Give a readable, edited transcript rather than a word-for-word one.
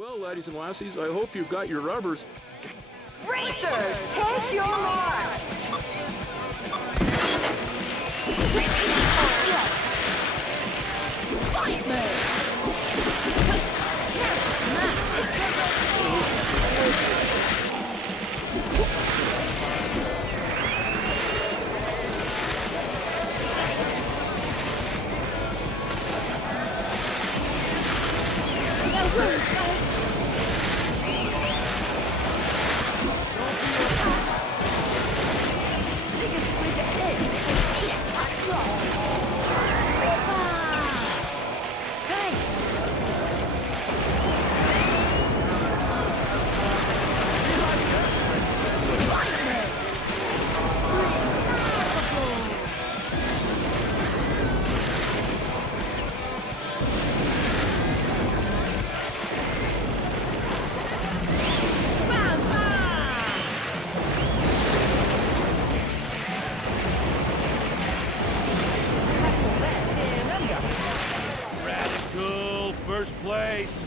Well, laddies and lassies, I hope you've got your rubbers. Racers, take your mark! Fight mode! Take a squeeze at this! Radical, first place.